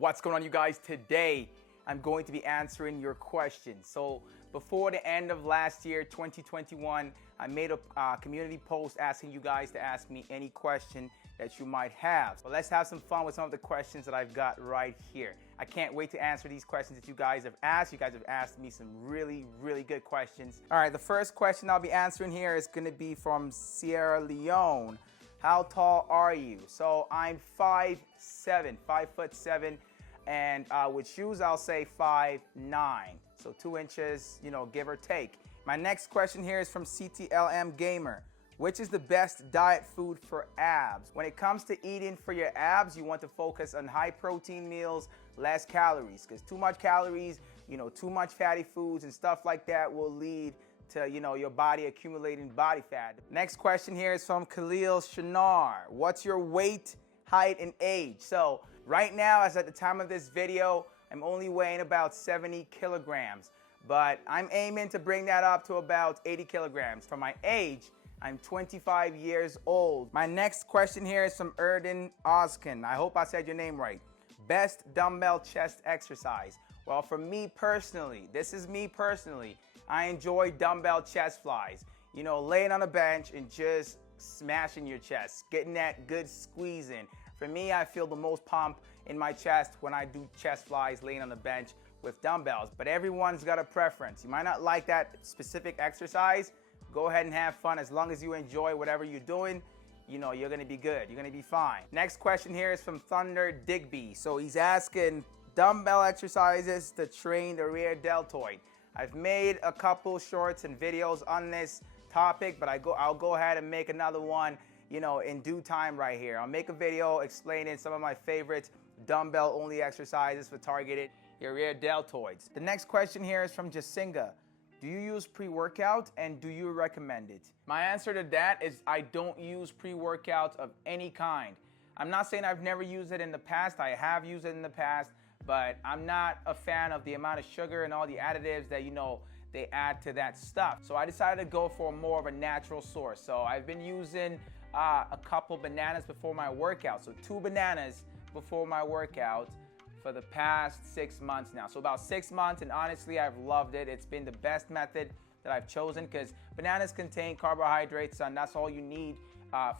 What's going on, you guys? Today I'm going to be answering your questions. So before the end of last year, 2021, I made a community post asking you guys to ask me any question that you might have. But let's have some fun with some of the questions that I've got right here. I can't wait to answer these questions that you guys have asked. You guys have asked me some really good questions. All right, the first question I'll be answering here is going to be from Sierra Leone. How tall are you? So I'm 5'7", 5'7", and with shoes I'll say 5'9", so 2 inches, give or take. My next question here is from CTLM Gamer. Which is the best diet food for abs? When it comes to eating for your abs, you want to focus on high protein meals, less calories, because too much calories, too much fatty foods and stuff like that will lead to, your body accumulating body fat. Next question here is from Khalil Shanar. What's your weight, height, and age? So right now, as at the time of this video, I'm only weighing about 70 kilograms, but I'm aiming to bring that up to about 80 kilograms. For my age, I'm 25 years old. My next question here is from Erden Oskin. I hope I said your name right. Best dumbbell chest exercise. Well, for me personally, I enjoy dumbbell chest flies. Laying on a bench and just smashing your chest, getting that good squeeze in. For me, I feel the most pump in my chest when I do chest flies laying on the bench with dumbbells. But everyone's got a preference. You might not like that specific exercise. Go ahead and have fun. As long as you enjoy whatever you're doing, you're gonna be good. You're gonna be fine. Next question here is from Thunder Digby. So he's asking dumbbell exercises to train the rear deltoid. I've made a couple shorts and videos on this topic, but I'll go ahead and make another one, in due time right here. I'll make a video explaining some of my favorite dumbbell only exercises for targeted your rear deltoids. The next question here is from Jacinga. Do you use pre-workout and do you recommend it? My answer to that is I don't use pre-workout of any kind. I'm not saying I've never used it in the past. I have used it in the past, but I'm not a fan of the amount of sugar and all the additives that, they add to that stuff. So I decided to go for more of a natural source. So I've been using a couple bananas before my workout. So 2 bananas before my workout for the past 6 months now. So about 6 months, and honestly, I've loved it. It's been the best method that I've chosen because bananas contain carbohydrates, and that's all you need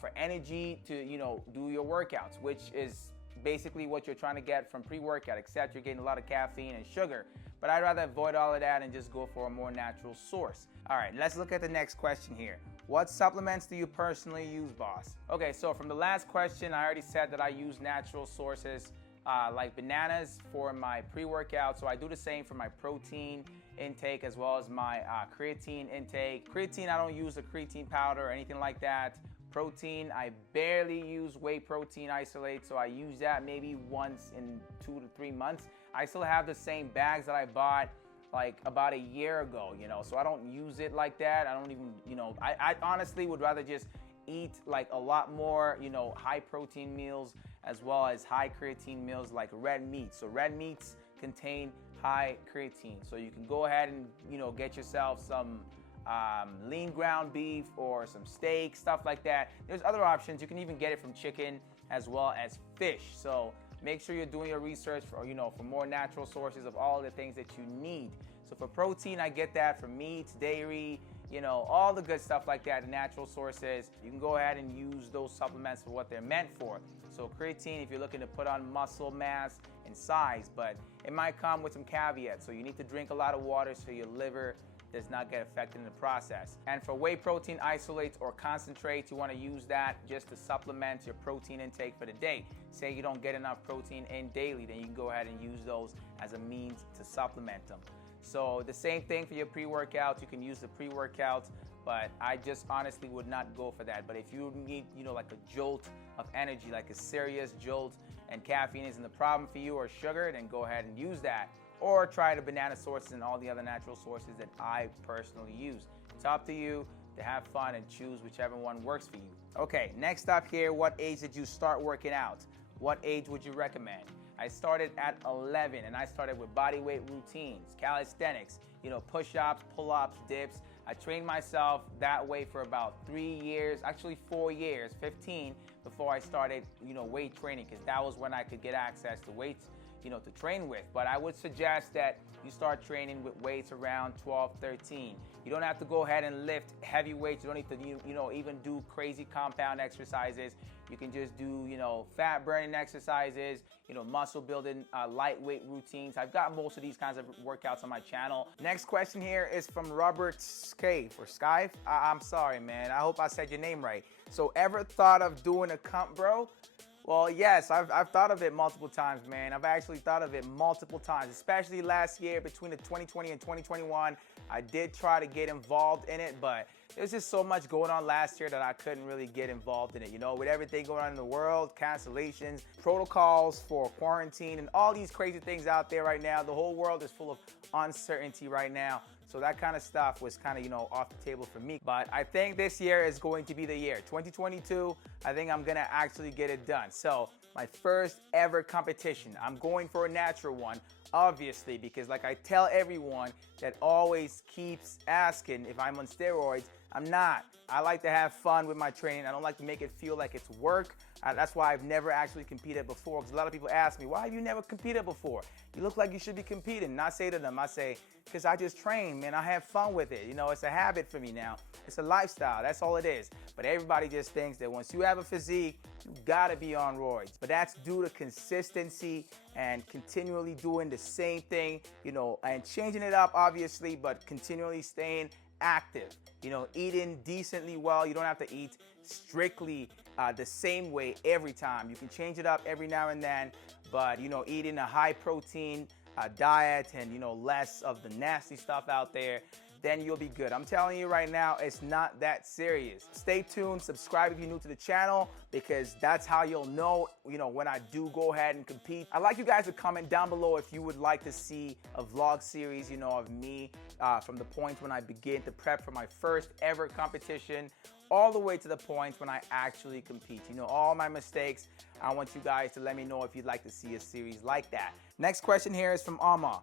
for energy to, do your workouts, which is basically what you're trying to get from pre-workout, except you're getting a lot of caffeine and sugar. But I'd rather avoid all of that and just go for a more natural source. All right, let's look at the next question here. What supplements do you personally use, boss? Okay, so from the last question, I already said that I use natural sources like bananas for my pre-workout. So I do the same for my protein intake as well as my creatine intake. Creatine, I don't use a creatine powder or anything like that. Protein, I barely use whey protein isolate, so I use that maybe once in 2 to 3 months. I still have the same bags that I bought like about a year ago, so I don't use it like that. I don't even, I honestly would rather just eat like a lot more, high protein meals as well as high creatine meals like red meat. So red meats contain high creatine. So you can go ahead and, get yourself some lean ground beef or some steak, stuff like that. There's other options. You can even get it from chicken as well as fish. So make sure you're doing your research for, for more natural sources of all the things that you need. So for protein, I get that from meats, dairy, all the good stuff like that, the natural sources. You can go ahead and use those supplements for what they're meant for. So creatine, if you're looking to put on muscle mass and size, but it might come with some caveats. So you need to drink a lot of water so your liver does not get affected in the process. And for whey protein isolates or concentrates, you want to use that just to supplement your protein intake for the day. Say you don't get enough protein in daily, then you can go ahead and use those as a means to supplement them. So the same thing for your pre-workouts. You can use the pre-workouts, but I just honestly would not go for that. But if you need, like a jolt of energy, like a serious jolt, and caffeine isn't the problem for you or sugar, then go ahead and use that. Or try the banana sources and all the other natural sources that I personally use. It's up to you to have fun and choose whichever one works for you. Okay, next up here, what age did you start working out? What age would you recommend? I started at 11 and I started with body weight routines, calisthenics, push-ups, pull-ups, dips. I trained myself that way for about 3 years, actually 4 years, 15, before I started, weight training, because that was when I could get access to weights, to train with. But I would suggest that you start training with weights around 12, 13. You don't have to go ahead and lift heavy weights. You don't need to, even do crazy compound exercises. You can just do, fat burning exercises, muscle building, lightweight routines. I've got most of these kinds of workouts on my channel. Next question here is from Robert Scaife or Skype. I'm sorry, man. I hope I said your name right. So ever thought of doing a comp, bro? Well, yes, I've thought of it multiple times, man. I've actually thought of it multiple times, especially last year between the 2020 and 2021. I did try to get involved in it, but there's just so much going on last year that I couldn't really get involved in it. With everything going on in the world, cancellations, protocols for quarantine, and all these crazy things out there right now. The whole world is full of uncertainty right now. So that kind of stuff was kind of, off the table for me. But I think this year is going to be the year. 2022, I think I'm gonna actually get it done. So my first ever competition, I'm going for a natural one, obviously, because like I tell everyone that always keeps asking if I'm on steroids, I'm not. I like to have fun with my training. I don't like to make it feel like it's work. That's why I've never actually competed before, because a lot of people ask me, why have you never competed before? You look like you should be competing. And I say to them, because I just train, man. I have fun with it. It's a habit for me now. It's a lifestyle. That's all it is. But everybody just thinks that once you have a physique, you gotta be on roids. But that's due to consistency and continually doing the same thing, and changing it up, obviously, but continually staying active, eating decently well. You don't have to eat strictly the same way every time. You can change it up every now and then, but eating a high protein diet and less of the nasty stuff out there, then you'll be good. I'm telling you right now, it's not that serious. Stay tuned, subscribe if you're new to the channel, because that's how you'll know, when I do go ahead and compete. I'd like you guys to comment down below if you would like to see a vlog series, of me from the point when I begin to prep for my first ever competition, all the way to the point when I actually compete. All my mistakes. I want you guys to let me know if you'd like to see a series like that. Next question here is from Amma.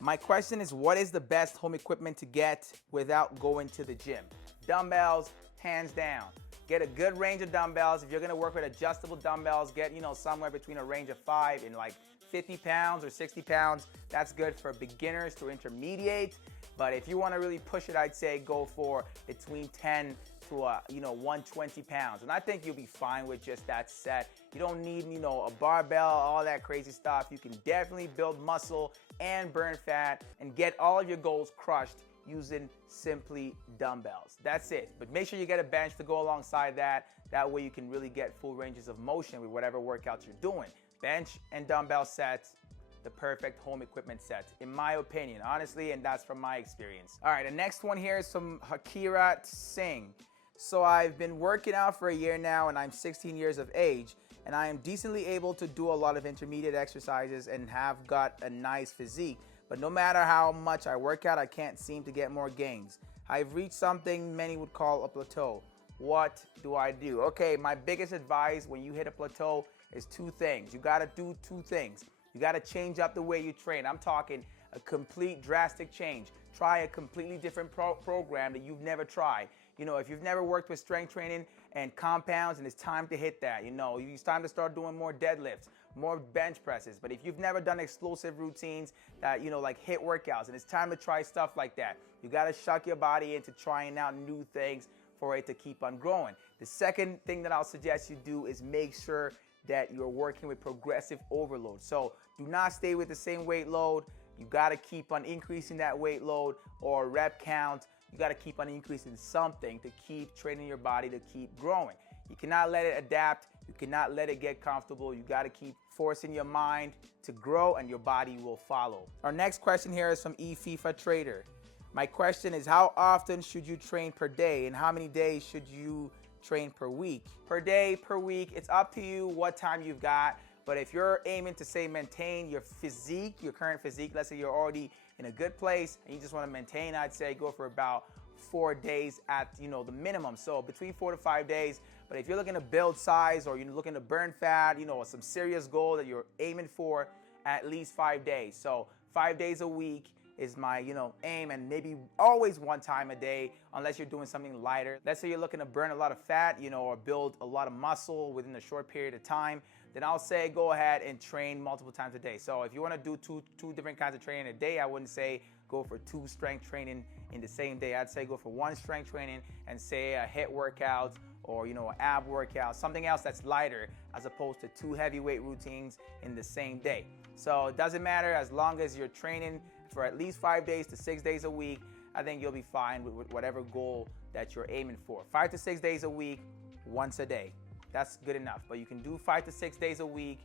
My question is, what is the best home equipment to get without going to the gym? Dumbbells, hands down. Get a good range of dumbbells. If you're gonna work with adjustable dumbbells, get, somewhere between a range of 5 and like 50 pounds or 60 pounds. That's good for beginners to intermediate. But if you wanna really push it, I'd say go for between 10 to 120 pounds. And I think you'll be fine with just that set. You don't need, a barbell, all that crazy stuff. You can definitely build muscle and burn fat and get all of your goals crushed using simply dumbbells. That's it. But make sure you get a bench to go alongside that. That way you can really get full ranges of motion with whatever workouts you're doing. Bench and dumbbell sets, the perfect home equipment set, in my opinion, honestly, and that's from my experience. All right, the next one here is from Hakirat Singh. So I've been working out for a year now, and I'm 16 years of age, and I am decently able to do a lot of intermediate exercises and have got a nice physique. But no matter how much I work out, I can't seem to get more gains. I've reached something many would call a plateau. What do I do? Okay, my biggest advice when you hit a plateau is 2 things. You gotta do 2 things. You gotta change up the way you train. I'm talking a complete drastic change. Try a completely different program that you've never tried. If you've never worked with strength training and compounds, and it's time to hit that, it's time to start doing more deadlifts, more bench presses. But if you've never done explosive routines that, like HIIT workouts, and it's time to try stuff like that, you got to shuck your body into trying out new things for it to keep on growing. The second thing that I'll suggest you do is make sure that you're working with progressive overload. So do not stay with the same weight load. You got to keep on increasing that weight load or rep count. You got to keep on increasing something to keep training your body to keep growing. You cannot let it adapt. You cannot let it get comfortable. You got to keep forcing your mind to grow, and your body will follow. Our next question here is from eFIFA Trader. My question is, how often should you train per day, and how many days should you train per week? Per day, per week, it's up to you what time you've got. But if you're aiming to, say, maintain your physique, your current physique, let's say you're already in a good place and you just want to maintain, I'd say go for about 4 days at, the minimum. So between 4 to 5 days. But if you're looking to build size, or you're looking to burn fat, some serious goal that you're aiming for, at least 5 days. So 5 days a week is my, aim, and maybe always 1 time a day, unless you're doing something lighter. Let's say you're looking to burn a lot of fat, or build a lot of muscle within a short period of time. then I'll say go ahead and train multiple times a day. So if you want to do two different kinds of training a day, I wouldn't say go for 2 strength training in the same day. I'd say go for 1 strength training and say a HIIT workout or an ab workout, something else that's lighter, as opposed to 2 heavyweight routines in the same day. So it doesn't matter, as long as you're training for at least 5 days to 6 days a week. I think you'll be fine with whatever goal that you're aiming for. 5 to 6 days a week, once a day. That's good enough. But you can do 5 to 6 days a week,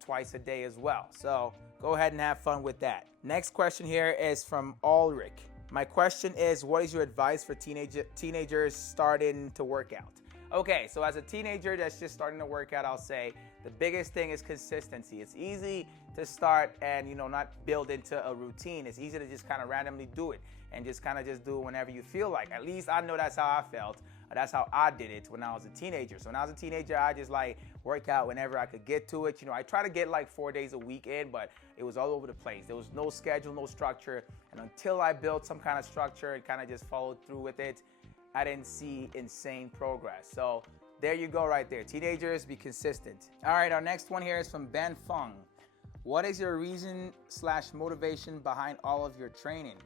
twice a day as well. So go ahead and have fun with that. Next question here is from Ulrich. My question is, what is your advice for teenagers starting to work out? Okay, so as a teenager that's just starting to work out, I'll say the biggest thing is consistency. It's easy to start and not build into a routine. It's easy to just kind of randomly do it and just do it whenever you feel like. At least I know that's how I felt. That's how I did it when I was a teenager. So when I was a teenager, I just work out whenever I could get to it. I try to get 4 days a week in, but it was all over the place. There was no schedule, no structure. And until I built some kind of structure and kind of just followed through with it, I didn't see insane progress. So there you go right there. Teenagers, be consistent. All right, our next one here is from Ben Fung. What is your reason/motivation behind all of your training?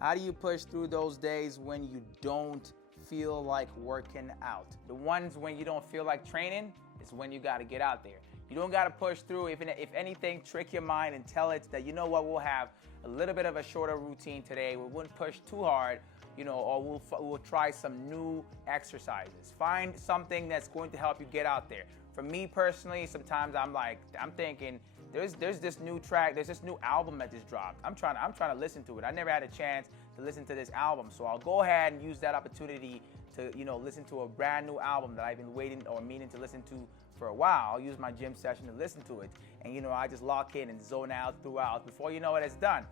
How do you push through those days when you don't feel like working out? The ones when you don't feel like training is when you got to get out there. You don't got to push through. If anything, trick your mind and tell it that, we'll have a little bit of a shorter routine today. We wouldn't push too hard, or we'll try some new exercises. Find something that's going to help you get out there. For me personally, sometimes I'm thinking, there's this new track, there's this new album that just dropped. I'm trying to listen to it. I never had a chance to listen to this album, so I'll go ahead and use that opportunity to listen to a brand new album that I've been waiting or meaning to listen to for a while. I'll use my gym session to listen to it, and I just lock in and zone out throughout. Before you know it, it's done.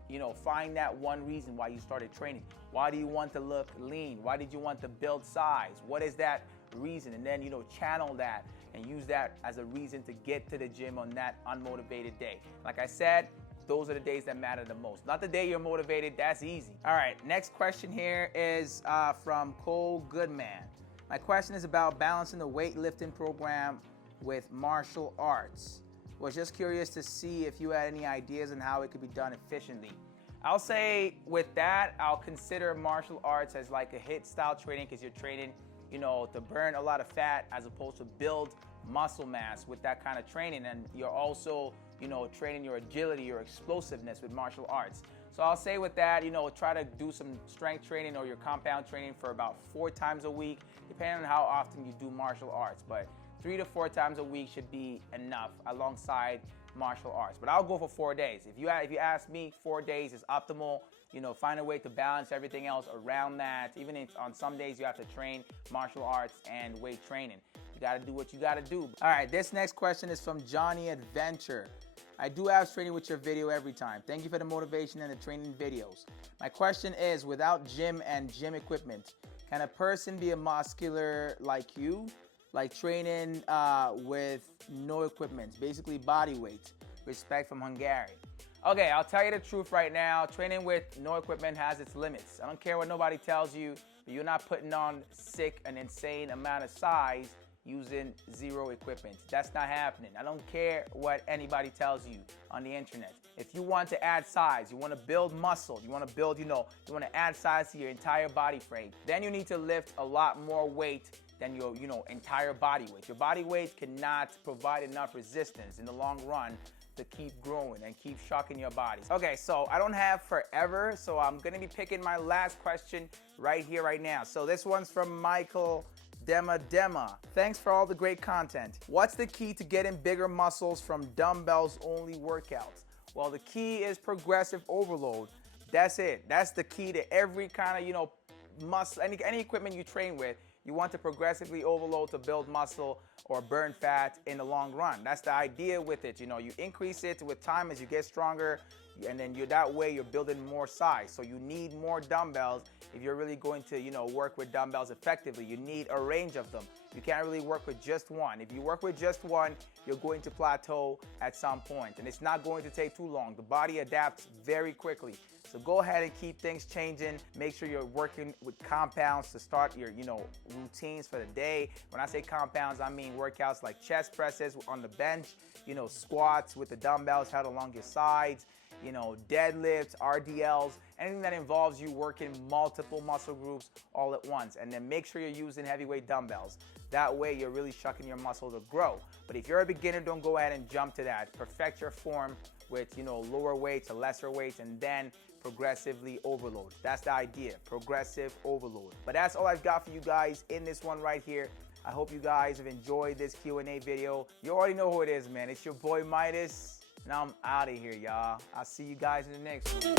Find that one reason why you started training. Why do you want to look lean? Why did you want to build size? What is that reason? And then channel that and use that as a reason to get to the gym on that unmotivated day. Like I said, those are the days that matter the most. Not the day you're motivated, that's easy. All right, next question here is from Cole Goodman. My question is about balancing the weightlifting program with martial arts. Was just curious to see if you had any ideas on how it could be done efficiently. I'll say with that, I'll consider martial arts as like a HIIT style training, because you're training to burn a lot of fat as opposed to build muscle mass with that kind of training. And you're also, training your agility, your explosiveness with martial arts. So I'll say with that, try to do some strength training or your compound training for about 4 times a week, depending on how often you do martial arts. But 3 to 4 times a week should be enough alongside martial arts. But I'll go for 4 days. If you ask me, 4 days is optimal. Find a way to balance everything else around that. Even if on some days you have to train martial arts and weight training. You got to do what you got to do. All right, this next question is from Johnny Adventure. I do have training with your video every time. Thank you for the motivation and the training videos. My question is, without gym and gym equipment, can a person be a muscular like you? Like training with no equipment, basically body weight. Respect from Hungary. Okay, I'll tell you the truth right now. Training with no equipment has its limits. I don't care what nobody tells you, but you're not putting on an insane amount of size using 0 equipment. That's not happening. I don't care what anybody tells you on the internet. If you want to add size, you want to build muscle, you want to build, you want to add size to your entire body frame, then you need to lift a lot more weight than your, entire body weight. Your body weight cannot provide enough resistance in the long run to keep growing and keep shocking your body. Okay, so I don't have forever, so I'm gonna be picking my last question right here, right now. So this one's from Michael Dema. Thanks for all the great content. What's the key to getting bigger muscles from dumbbells only workouts? Well, the key is progressive overload. That's it. That's the key to every kind of, muscle, any equipment you train with. You want to progressively overload to build muscle or burn fat in the long run. That's the idea with it. You increase it with time as you get stronger, and then that way you're building more size. So you need more dumbbells if you're really going to, work with dumbbells effectively. You need a range of them. You can't really work with just one. If you work with just one, you're going to plateau at some point, and it's not going to take too long. The body adapts very quickly. So go ahead and keep things changing. Make sure you're working with compounds to start your, routines for the day. When I say compounds, I mean workouts like chest presses on the bench, squats with the dumbbells held along your sides, deadlifts, RDLs, anything that involves you working multiple muscle groups all at once. And then make sure you're using heavyweight dumbbells. That way you're really shucking your muscle to grow. But if you're a beginner, don't go ahead and jump to that. Perfect your form with, lower weights to lesser weights, and then progressively overload. That's the idea, progressive overload. But that's all I've got for you guys in this one right here. I hope you guys have enjoyed this Q&A video. You already know who it is, man. It's your boy MiDAS. Now I'm out of here, y'all. I'll see you guys in the next one.